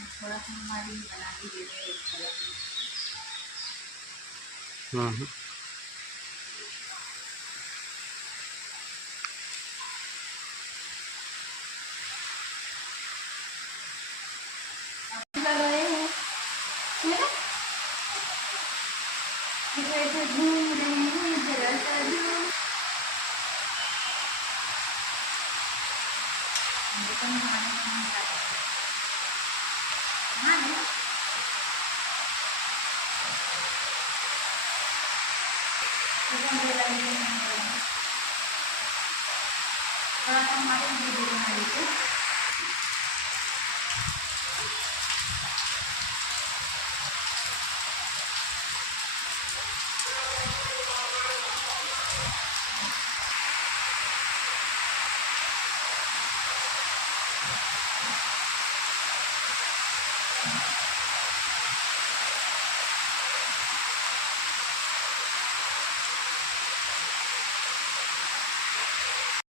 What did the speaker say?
थोड़ा सा हमारी बना के दे रहे हैं कलर। घूम रहे हैं जरा सा दूर। थोड़ा सा हमारे वीडियो बना लीजिए।